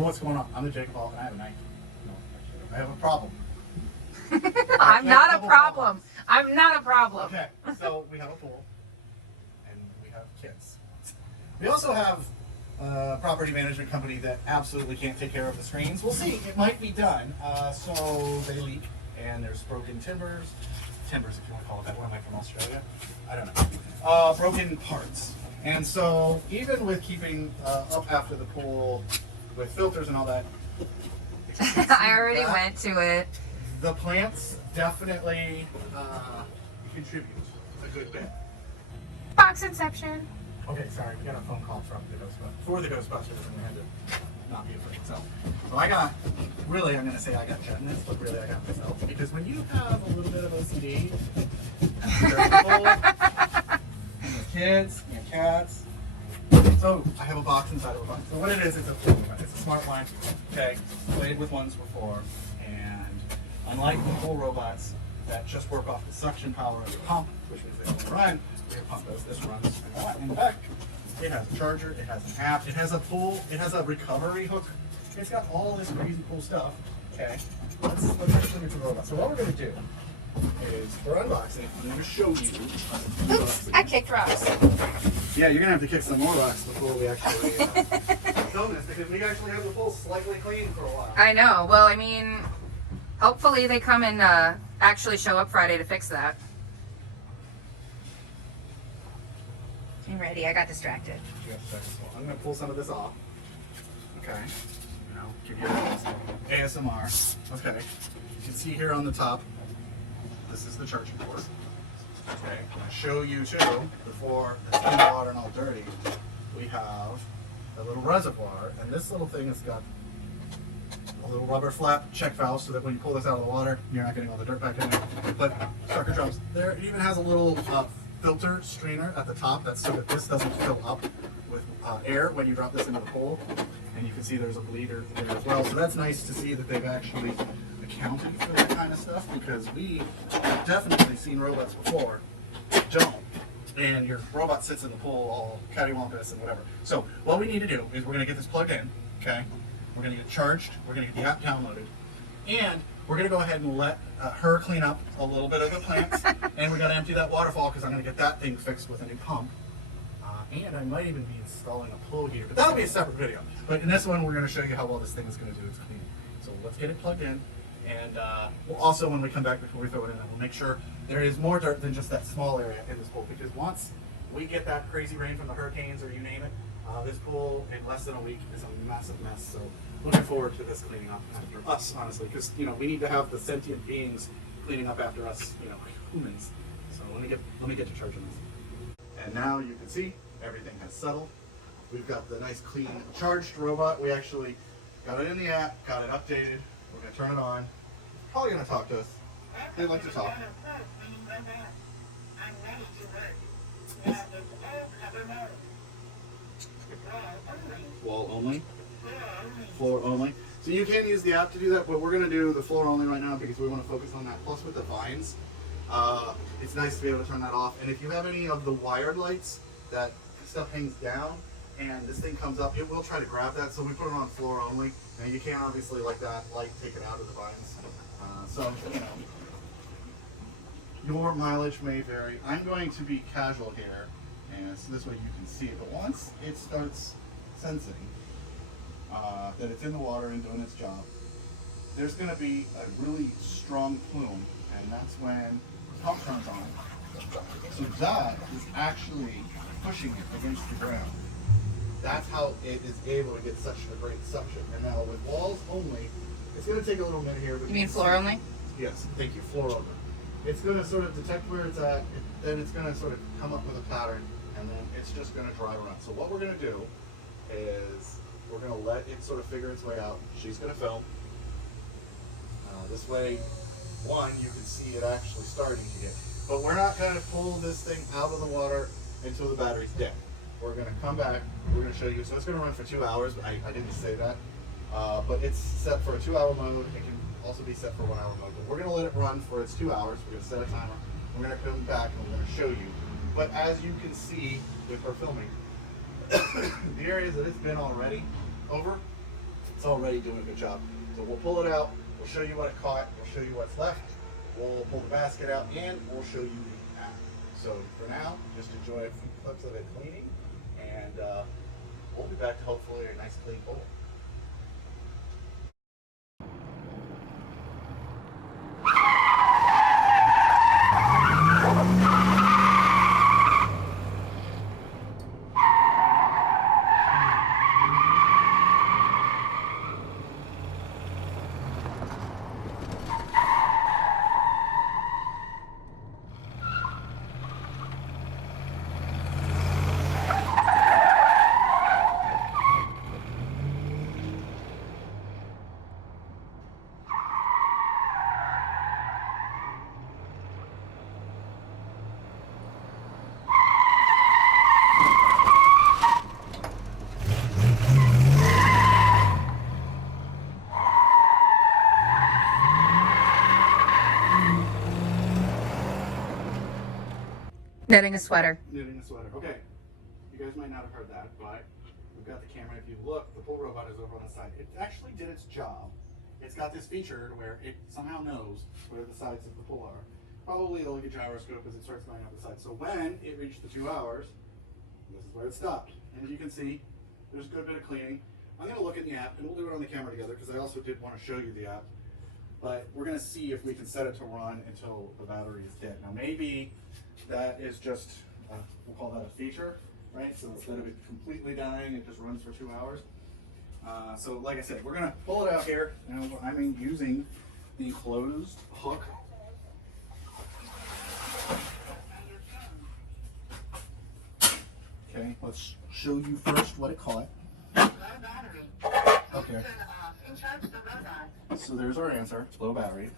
Well, what's going on? I'm the JakeOfALL, and I have a knife. No, actually, I have a problem. I'm not a problem. I'm not a problem. Okay, so we have a pool, and we have kids. We also have a property management company that absolutely can't take care of the screens. We'll see. It might be done. So they leak, and there's broken timbers, if you want to call it that. What am I from Australia? I don't know. Broken parts. And so even with keeping up after the pool with filters and all that, I already went to it. the plants definitely contribute a good bit. Box inception. Okay, sorry, we got a phone call from the Ghostbusters, for the Ghostbusters, and we had to not be afraid. So I got, really, I'm going to say I got Jen this, but really I got myself. Because when you have a little bit of OCD, and you're people, and your kids, and your cats, so I have a box inside of a box. So what it is, it's a smart line. Okay, played with ones before, and unlike the full robots that just work off the suction power of the pump, which means they don't run, your pump does this, runs in the back. It has a charger, it has an app, it has a pool, it has a recovery hook. It's got all this crazy cool stuff. Okay, let's actually get to the robot. So what we're going to do is, for unboxing, I'm going to show you. Oops, I kicked rocks. Yeah, you're going to have to kick some more rocks before we actually film this, because we actually have the pool slightly clean for a while. I know. Well, I mean, hopefully they come and actually show up Friday to fix that. I'm ready. I got distracted. I'm going to pull some of this off. Okay. Give you ASMR. Okay. You can see here on the top, this is the charging port. Okay. I'm going to show you too, before it's in the water and all dirty, we have a little reservoir, and this little thing has got a little rubber flap check valve so that when you pull this out of the water, you're not getting all the dirt back in there. But sucker drops. There, it even has a little filter strainer at the top, that's so that this doesn't fill up with air when you drop this into the pool. And you can see there's a bleeder there as well. So that's nice to see that they've actually accounted for that kind of stuff, because we have definitely seen robots before that don't. And your robot sits in the pool all cattywampus and whatever. So what we need to do is we're going to get this plugged in, okay? We're going to get it charged, we're going to get the app downloaded, and we're going to go ahead and let her clean up a little bit of the plants. And we got to empty that waterfall, because I'm going to get that thing fixed with a new pump. And I might even be installing a pull here, but that'll be a separate video. But in this one, we're going to show you how well this thing is going to do its cleaning. So let's get it plugged in, and we'll also, when we come back before we throw it in, we'll make sure there is more dirt than just that small area in this pool, because once we get that crazy rain from the hurricanes, or you name it, this pool in less than a week is a massive mess. So looking forward to this cleaning up after us, honestly, because we need to have the sentient beings cleaning up after us, humans. So let me get to charging this. And now you can see everything has settled. We've got the nice clean charged robot. We actually got it in the app, got it updated. We're going to turn it on. Probably going to talk to us. They like to talk. Wall only? Floor only. So you can use the app to do that, but we're going to do the floor only right now because we want to focus on that. Plus with the vines, it's nice to be able to turn that off. And if you have any of the wired lights, that stuff hangs down and this thing comes up, it will try to grab that, so we put it on floor only. And you can't obviously, like that light, take it out of the vines. So, your mileage may vary. I'm going to be casual here, and so this way you can see it. But once it starts sensing that it's in the water and doing its job, there's going to be a really strong plume, and that's when the pump turns on. So that is actually pushing it against the ground. That's how it is able to get such a great suction. And now with walls only, it's going to take a little minute here. But You mean floor only? Yes, thank you, floor only. It's going to sort of detect where it's at, then it's going to sort of come up with a pattern, and then it's just going to dry run. So what we're going to do is we're going to let it sort of figure its way out. She's going to film. This way, one, you can see it actually starting to get. But we're not going to pull this thing out of the water until the battery's dead. We're going to come back, we're going to show you. So it's going to run for 2 hours. I didn't say that. But it's set for a 2-hour mode. It can also be set for a 1-hour mode. But we're going to let it run for its 2 hours. We're going to set a timer. We're going to come back and we're going to show you. But as you can see with her filming, the areas that it's been already over, it's already doing a good job. So we'll pull it out, we'll show you what it caught, we'll show you what's left, we'll pull the basket out, and we'll show you the app. So for now, just enjoy a few clips of it cleaning, and we'll be back to hopefully a nice clean bowl. Knitting a sweater. Knitting a sweater. Okay. You guys might not have heard that, but we've got the camera. If you look, the pull robot is over on the side. It actually did its job. It's got this feature where it somehow knows where the sides of the pull are. Probably like a gyroscope as it starts going up the side. So when it reached the 2 hours, this is where it stopped. And as you can see, there's a good bit of cleaning. I'm going to look at the app, and we'll do it on the camera together because I also did want to show you the app. But we're going to see if we can set it to run until the battery is dead. Now maybe that is just, we'll call that a feature, right? So instead of it completely dying, it just runs for 2 hours. So like I said, we're going to pull it out here. Now I'm using the closed hook. Okay, let's show you first what it caught. Okay. So there's our answer, low battery.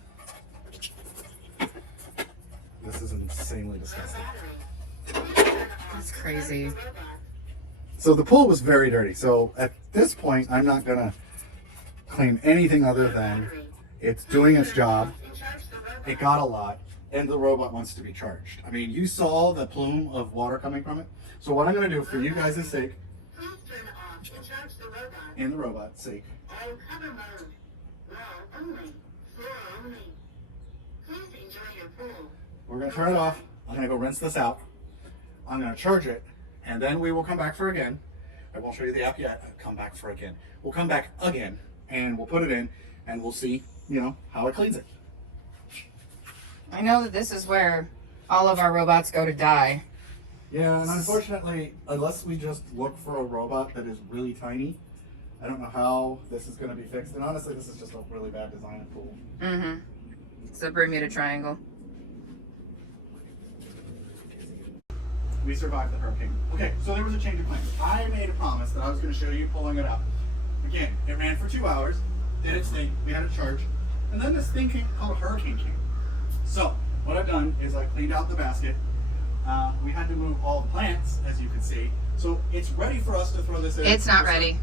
This is insanely disgusting. That's crazy. So the pool was very dirty. So at this point, I'm not gonna claim anything other than it's doing its job. It got a lot, and the robot wants to be charged. I mean, you saw the plume of water coming from it. So what I'm gonna do for you guys' sake, and the robot's sake, we're gonna turn it off. I'm gonna go rinse this out. I'm gonna charge it, and then we will come back for again. I won't show you the app yet. Come back for again. We'll come back again, and we'll put it in, and we'll see, you know, how it cleans it. I know that this is where all of our robots go to die. Yeah, and unfortunately, unless we just look for a robot that is really tiny, I don't know how this is going to be fixed. And honestly, this is just a really bad design tool. Mm-hmm. It's a Bermuda Triangle. We survived the hurricane. Okay, so there was a change of plans. I made a promise that I was going to show you pulling it up. Again, it ran for 2 hours, did its thing, we had it charged, and then this thing called a hurricane came. So, what I've done is I cleaned out the basket. We had to move all the plants, as you can see. So it's ready for us to throw this in. It's not ready.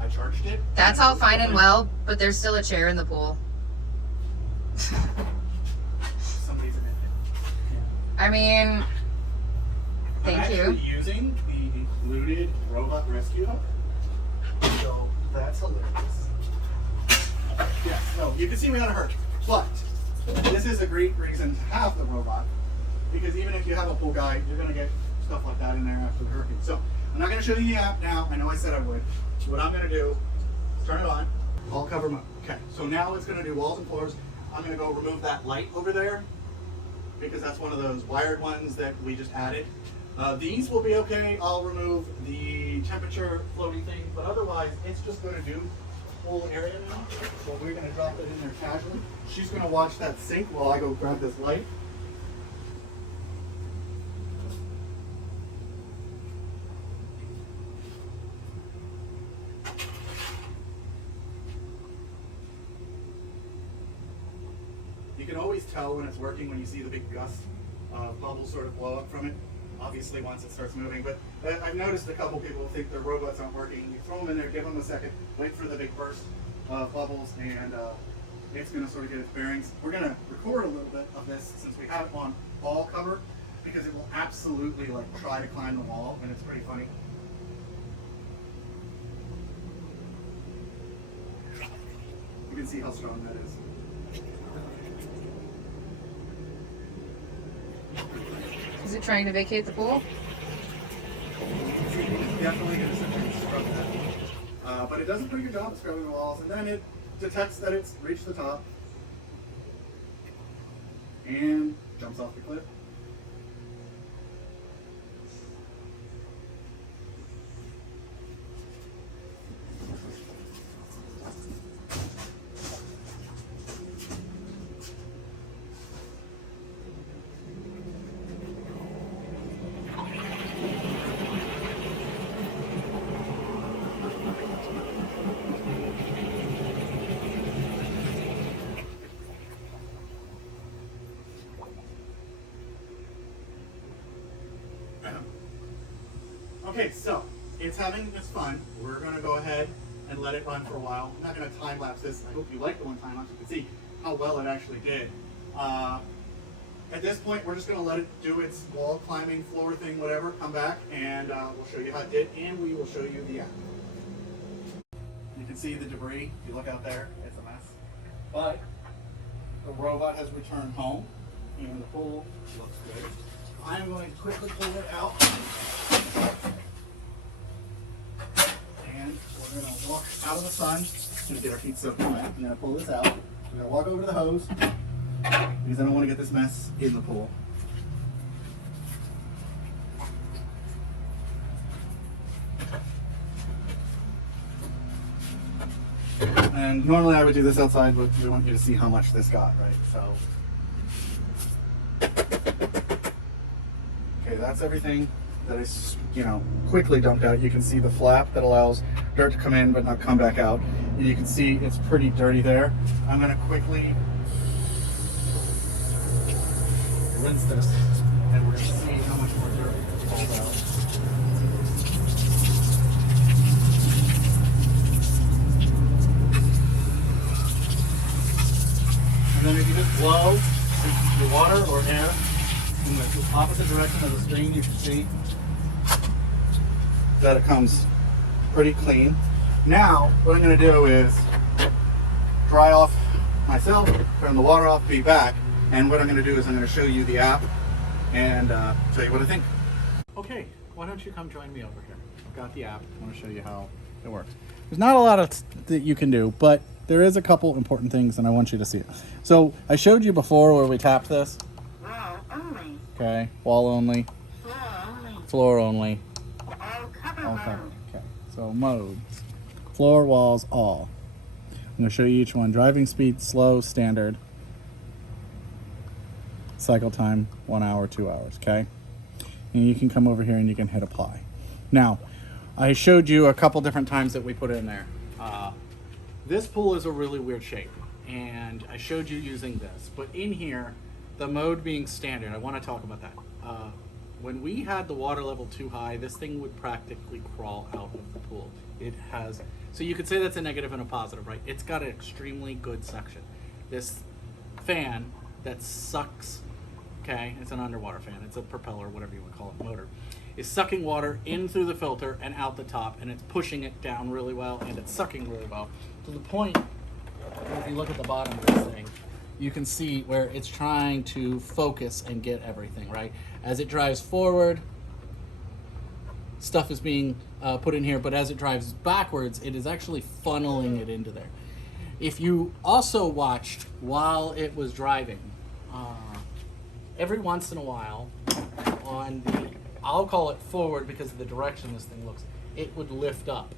I charged it. That's all fine and well, but there's still a chair in the pool. Somebody's in it. I mean, thank you. I'm actually using the included robot rescue hook. So that's hilarious. Yeah, no, you can see we had a hurricane. But this is a great reason to have the robot. Because even if you have a pool guy, you're going to get stuff like that in there after the hurricane. So I'm not going to show you the app now. I know I said I would. What I'm going to do is turn it on. All cover mode. Okay, so now it's going to do walls and floors. I'm going to go remove that light over there because that's one of those wired ones that we just added. These will be okay. I'll remove the temperature floating thing, but otherwise it's just going to do the whole area now. So we're going to drop it in there casually. She's going to watch that sink while I go grab this light. You can always tell when it's working when you see the big gust of bubbles sort of blow up from it. Obviously once it starts moving, but I've noticed a couple people think their robots aren't working. You throw them in there, give them a second, wait for the big burst of bubbles, and it's going to sort of get its bearings. We're going to record a little bit of this since we have it on all cover because it will absolutely like try to climb the wall, and it's pretty funny. You can see how strong that is. Is it trying to vacate the pool? It's definitely going to sit there and scrub that. But it does a pretty good job of scrubbing the walls, and then it detects that it's reached the top and jumps off the cliff. Okay, so it's having its fun. We're going to go ahead and let it run for a while. I'm not going to time lapse this. I hope you like the one time lapse. You can see how well it actually did. At this point, we're just going to let it do its wall climbing, floor thing, whatever. Come back and we'll show you how it did, and we will show you the app. You can see the debris. If you look out there, it's a mess. But the robot has returned home, and the pool looks good. I'm going to quickly pull it out. And we're going to walk out of the sun to get our feet soaking wet. I'm going to pull this out. We're going to walk over to the hose because I don't want to get this mess in the pool. And normally I would do this outside, but we want you to see how much this got, right? So, okay, that's everything that is, quickly dumped out. You can see the flap that allows dirt to come in but not come back out. And you can see it's pretty dirty there. I'm going to quickly rinse this, and we're going to see how much more dirt falls out. And then if you just blow your water or air in the opposite direction of the screen, you can see that it comes pretty clean. Now, what I'm going to do is dry off myself, turn the water off, be back, and what I'm going to do is I'm going to show you the app and show you what I think. Okay, why don't you come join me over here? I've got the app. I want to show you how it works. There's not a lot that you can do, but there is a couple important things, and I want you to see it. So I showed you before where we tapped this. Wall only. Okay, wall only, Floor only. floor only. All cover All mode. covered. Okay, so modes. Floor, walls, all. I'm going to show you each one. Driving speed, slow, standard. Cycle time, 1 hour, 2 hours, okay? And you can come over here and you can hit apply. Now, I showed you a couple different times that we put it in there. This pool is a really weird shape, and I showed you using this. But in here, the mode being standard, I want to talk about that. When we had the water level too high, this thing would practically crawl out of the pool. It has, so you could say that's a negative and a positive, right? It's got an extremely good suction. This fan that sucks, okay, it's an underwater fan, it's a propeller, whatever you would call it, motor, is sucking water in through the filter and out the top, and it's pushing it down really well, and it's sucking really well, to the point, if you look at the bottom of this thing, you can see where it's trying to focus and get everything, right? As it drives forward, stuff is being put in here, but as it drives backwards, it is actually funneling it into there. If you also watched while it was driving, every once in a while, on the, I'll call it forward because of the direction this thing looks, it would lift up.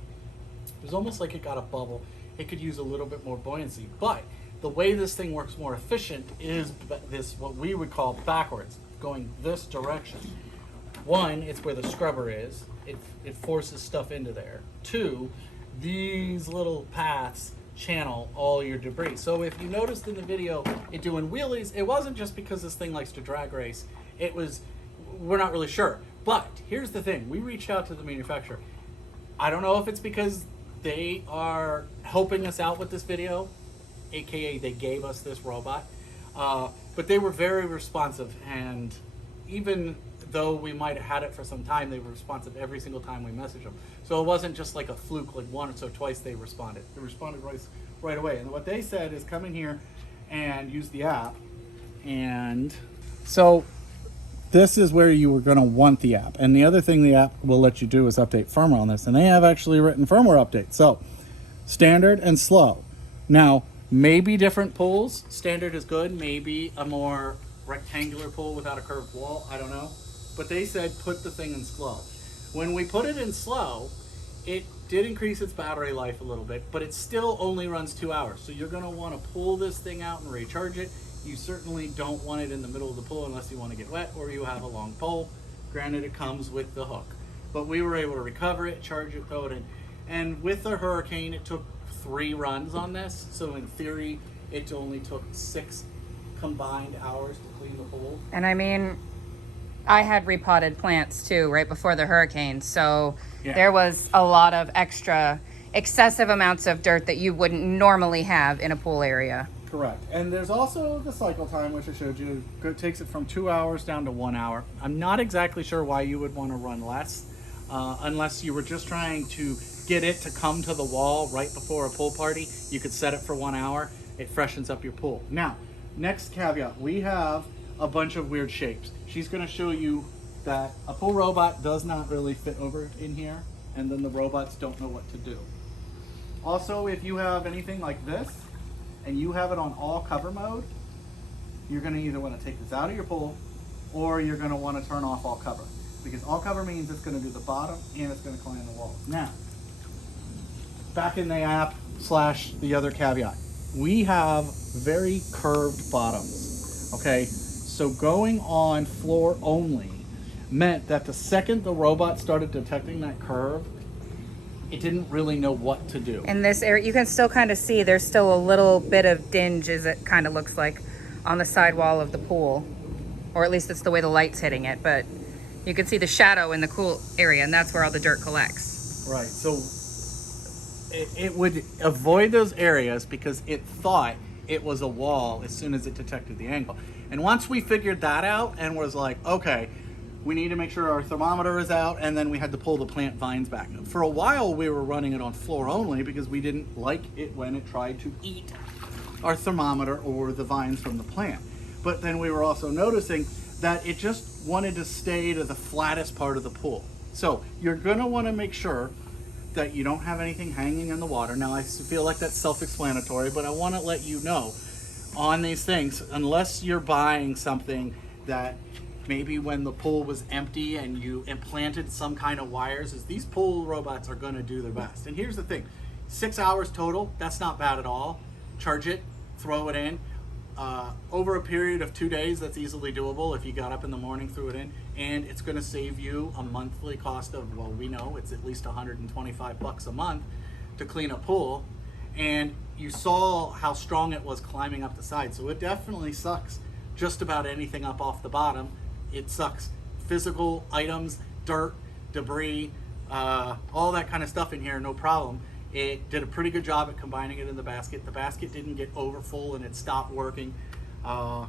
It was almost like it got a bubble. It could use a little bit more buoyancy, but the way this thing works more efficient is this, what we would call backwards, going this direction. One, it's where the scrubber is. It forces stuff into there. Two, these little paths channel all your debris. So if you noticed in the video it doing wheelies, it wasn't just because this thing likes to drag race. It was, we're not really sure. But here's the thing, we reached out to the manufacturer. I don't know if it's because they are helping us out with this video, AKA they gave us this robot, but they were very responsive, and even though we might have had it for some time, they were responsive every single time we messaged them. So it wasn't just like a fluke, like once or twice they responded. They responded right away. And what they said is come in here and use the app. And so this is where you were going to want the app. And the other thing the app will let you do is update firmware on this. And they have actually written firmware updates. So standard and slow. Now, maybe different pulls. Standard is good. Maybe a more rectangular pull without a curved wall. I don't know. But they said put the thing in slow. When we put it in slow, it did increase its battery life a little bit, but it still only runs 2 hours. So you're going to want to pull this thing out and recharge it. You certainly don't want it in the middle of the pull unless you want to get wet or you have a long pole. Granted, it comes with the hook. But we were able to recover it, charge it, throw it in. And with the Hurricane, it took 3 runs on this. So in theory, it only took 6 combined hours to clean the pool. And I mean, I had repotted plants too right before the hurricane, so there was a lot of excessive amounts of dirt that you wouldn't normally have in a pool area. Correct. And there's also the cycle time, which I showed you. It takes it from 2 hours down to 1 hour. I'm not exactly sure why you would want to run less, unless you were just trying to get it to come to the wall right before a pool party. You could set it for 1 hour. It freshens up your pool. Now, next caveat, we have a bunch of weird shapes. She's going to show you that a pool robot does not really fit over in here, and then the robots don't know what to do. Also, if you have anything like this, and you have it on all cover mode, you're going to either want to take this out of your pool, or you're going to want to turn off all cover. Because all cover means it's going to do the bottom, and it's going to climb the wall. Now, back in the app / the other caveat. We have very curved bottoms, okay? So going on floor only meant that the second the robot started detecting that curve, it didn't really know what to do. In this area, you can still kind of see there's still a little bit of dinge, as it kind of looks like, on the sidewall of the pool. Or at least it's the way the light's hitting it, but you can see the shadow in the cool area, and that's where all the dirt collects. Right, so it would avoid those areas because it thought it was a wall as soon as it detected the angle. And once we figured that out and was like, okay, we need to make sure our thermometer is out, and then we had to pull the plant vines back. For a while, we were running it on floor only because we didn't like it when it tried to eat our thermometer or the vines from the plant. But then we were also noticing that it just wanted to stay to the flattest part of the pool. So you're gonna wanna make sure that you don't have anything hanging in the water. Now, I feel like that's self-explanatory, but I wanna let you know on these things, unless you're buying something that maybe when the pool was empty and you implanted some kind of wires, is these pool robots are gonna do their best. And here's the thing, 6 hours total, that's not bad at all. Charge it, throw it in. Over a period of 2 days, that's easily doable if you got up in the morning, threw it in, and it's gonna save you a monthly cost of, well, we know it's at least $125 a month to clean a pool. And you saw how strong it was climbing up the side. So it definitely sucks just about anything up off the bottom. It sucks physical items, dirt, debris, all that kind of stuff in here, no problem. It did a pretty good job at combining it in the basket. The basket didn't get over full and it stopped working. Yeah,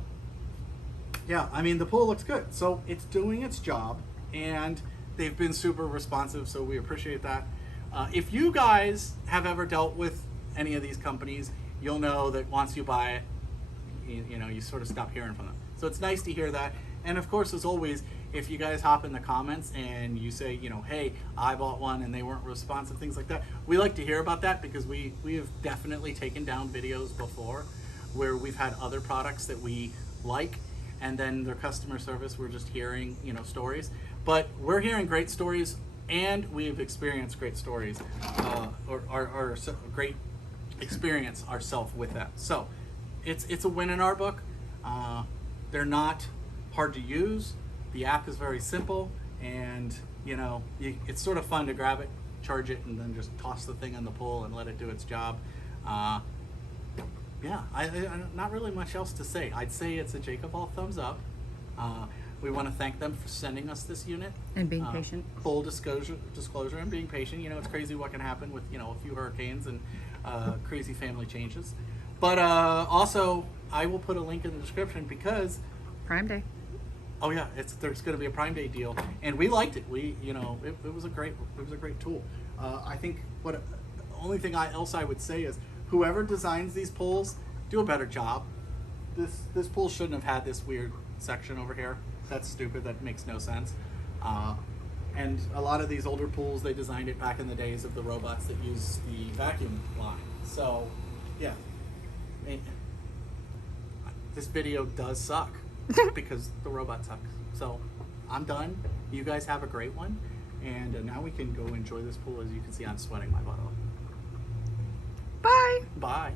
I mean, the pool looks good. So it's doing its job, and they've been super responsive, so we appreciate that. If you guys have ever dealt with any of these companies, you'll know that once you buy it, you know, you sort of stop hearing from them. So it's nice to hear that. And of course, as always, if you guys hop in the comments and you say, you know, hey, I bought one and they weren't responsive, things like that, we like to hear about that, because we have definitely taken down videos before where we've had other products that we like, and then their customer service, we're just hearing, you know, stories. But we're hearing great stories, and we've experienced great stories, or great experience ourselves with that. So it's a win in our book. They're not hard to use. The app is very simple, and you know, it's sort of fun to grab it, charge it, and then just toss the thing in the pool and let it do its job. Yeah, I not really much else to say. I'd say it's a JakeOfALL thumbs up. We want to thank them for sending us this unit. And being patient. Full disclosure and being patient. You know, it's crazy what can happen with, you know, a few hurricanes and crazy family changes. But also, I will put a link in the description because Prime Day. Oh yeah, there's going to be a Prime Day deal, and we liked it. It was a great tool. I think the only thing else I would say is whoever designs these pulls, do a better job. This pull shouldn't have had this weird section over here. That's stupid. That makes no sense. And a lot of these older pulls, they designed it back in the days of the robots that use the vacuum line. So yeah, this video does suck because the robot sucks. So I'm done. You guys have a great one, and now we can go enjoy this pool. As you can see, I'm sweating my butt off. Bye. Bye.